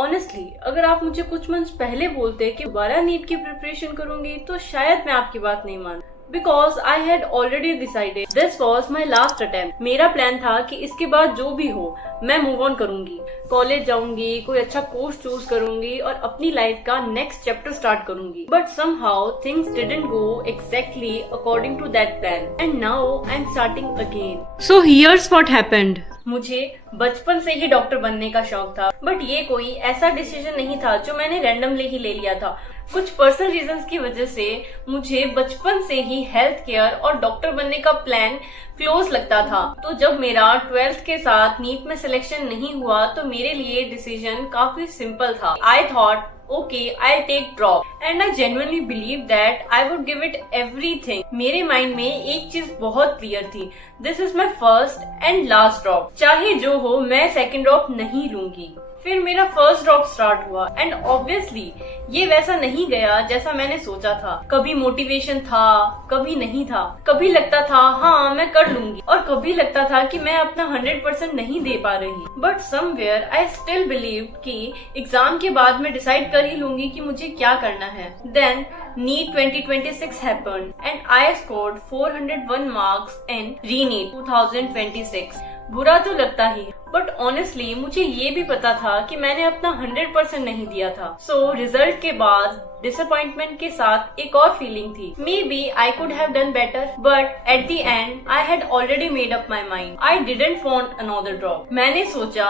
Honestly अगर आप मुझे कुछ मंथ पहले बोलते कि दोबारा नीट की प्रिपरेशन करूंगी तो शायद मैं आपकी बात नहीं मान, because I had already decided this was my last attempt. मेरा प्लान था कि इसके बाद जो भी हो मैं मूव ऑन करूंगी, कॉलेज जाऊंगी, कोई अच्छा कोर्स चूज करूंगी और अपनी लाइफ का नेक्स्ट चैप्टर स्टार्ट करूंगी। But somehow things didn't go exactly according to that plan and now I am starting again. So here's what happened. मुझे बचपन से ही डॉक्टर बनने का शौक था, बट ये कोई ऐसा डिसीजन नहीं था जो मैंने रैंडमली ही ले लिया था। कुछ पर्सनल रीजंस की वजह से मुझे बचपन से ही हेल्थ केयर और डॉक्टर बनने का प्लान क्लोज लगता था। तो जब मेरा 12th के साथ नीट में सिलेक्शन नहीं हुआ तो मेरे लिए डिसीजन काफी सिंपल था। I thought okay, I'll take drop and I genuinely believe that I would give it everything. मेरे माइंड में एक चीज बहुत क्लियर थी, this is my first and last drop. चाहे जो हो मैं सेकंड ड्रॉप नहीं लूंगी। फिर मेरा फर्स्ट ड्रॉप स्टार्ट हुआ एंड ऑब्वियसली ये वैसा नहीं गया जैसा मैंने सोचा था। कभी मोटिवेशन था, कभी नहीं था। कभी लगता था हाँ मैं कर लूंगी और कभी लगता था कि मैं अपना 100% नहीं दे पा रही। But somewhere I still believe कि एग्जाम के बाद मैं डिसाइड कर ही लूंगी कि मुझे क्या करना है। Then NEET 2026 happened and I scored 401 marks in ReNEET 2026. बुरा तो लगता ही, बट ऑनेस्टली मुझे ये भी पता था कि मैंने अपना 100% नहीं दिया था। सो रिजल्ट के बाद डिसअपॉइंटमेंट के साथ एक और फीलिंग थी, maybe I could have done better, but at the end I had already made up my mind. I didn't want another drop. मैंने सोचा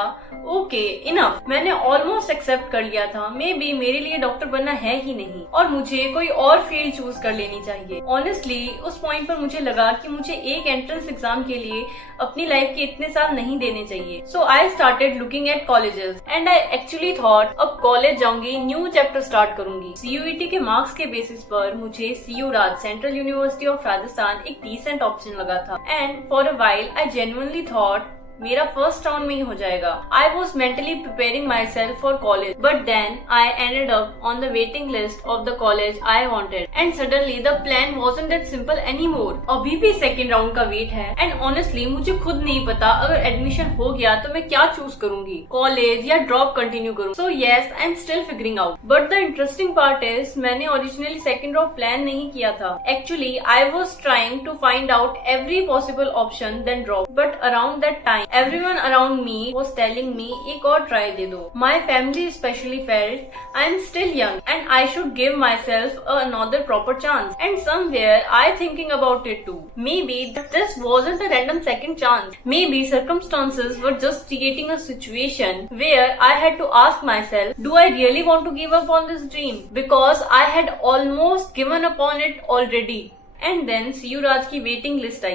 ओके इनफ, मैंने ऑलमोस्ट एक्सेप्ट कर लिया था, मे बी मेरे लिए डॉक्टर बनना है ही नहीं और मुझे कोई और फील्ड चूज कर लेनी चाहिए। ऑनेस्टली उस पॉइंट पर मुझे लगा कि मुझे एक एंट्रेंस एग्जाम के लिए अपनी लाइफ के इतने साल नहीं देने चाहिए। So I started looking at colleges and I actually thought अब कॉलेज जाऊंगी, न्यू चैप्टर स्टार्ट करूंगी। CUET के मार्क्स के बेसिस पर मुझे CU Raj central university of Rajasthan एक डिसेंट ऑप्शन लगा था and for a while I genuinely thought मेरा फर्स्ट राउंड में ही हो जाएगा। I was mentally preparing myself for college, but then I ended up on the waiting list of the college I wanted and suddenly the plan wasn't that simple any more. अभी भी second round का wait है and honestly मुझे खुद नहीं पता अगर admission हो गया तो मैं क्या चूज करूंगी, कॉलेज या ड्रॉप कंटिन्यू करूँ। So yes I am still figuring out, but the interesting part is मैंने ओरिजिनली सेकेंड ड्रॉप प्लान नहीं किया था। Actually I was trying to find out every possible option then drop, but around that time everyone around me was telling me एक और try दे दो। My family especially felt I am still young and I should give myself another proper chance. And somewhere I thinking about it too. Maybe this wasn't a random second chance. Maybe circumstances were just creating a situation where I had to ask myself, do I really want to give up on this dream? Because I had almost given up on it already. And then CU Raj की waiting list I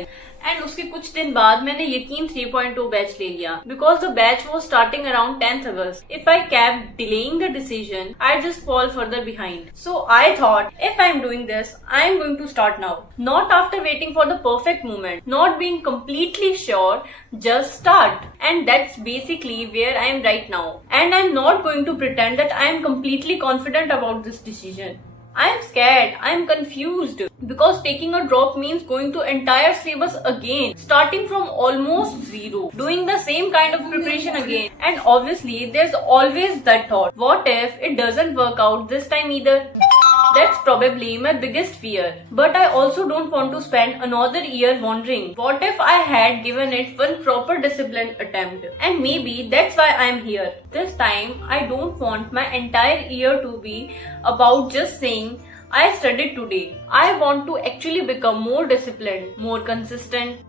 and उसके कुछ दिन बाद मैंने यकीन 3.0 batch ले लिया because the batch was starting around 10th August. If I kept delaying the decision, I just fall further behind. So I thought if I am doing this, I am going to start now. Not after waiting for the perfect moment, not being completely sure, just start. And that's basically where I am right now. And I am not going to pretend that I am completely confident about this decision. I am scared, I am confused because taking a drop means going to entire syllabus again, starting from almost zero, doing the same kind of preparation again. And obviously there's always that thought, what if it doesn't work out this time either? That's probably my biggest fear. But I also don't want to spend another year wondering, what if I had given it one proper disciplined attempt? And maybe that's why I am here. This time, I don't want my entire year to be about just saying, I studied today. I want to actually become more disciplined, more consistent.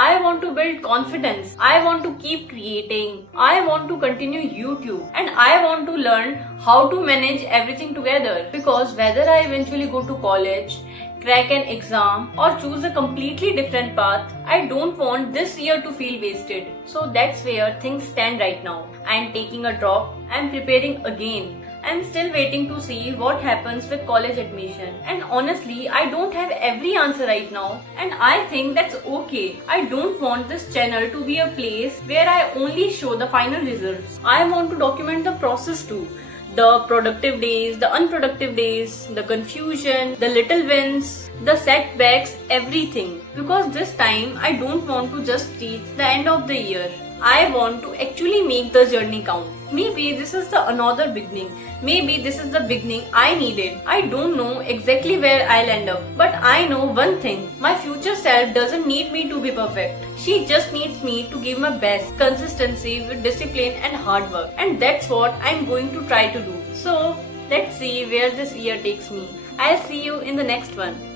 I want to build confidence. I want to keep creating. I want to continue YouTube. And I want to learn how to manage everything together. Because whether I eventually go to college, crack an exam or choose a completely different path, I don't want this year to feel wasted. So that's where things stand right now. I am taking a drop. I am preparing again. I'm still waiting to see what happens with college admission. And honestly, I don't have every answer right now. And I think that's okay. I don't want this channel to be a place where I only show the final results. I want to document the process too. The productive days, the unproductive days, the confusion, the little wins, the setbacks, everything. Because this time, I don't want to just reach the end of the year. I want to actually make the journey count. Maybe this is the another beginning. Maybe this is the beginning I needed. I don't know exactly where I'll end up, but I know one thing. My future self doesn't need me to be perfect. She just needs me to give my best, consistency with discipline and hard work. And that's what I'm going to try to do. So, let's see where this year takes me. I'll see you in the next one.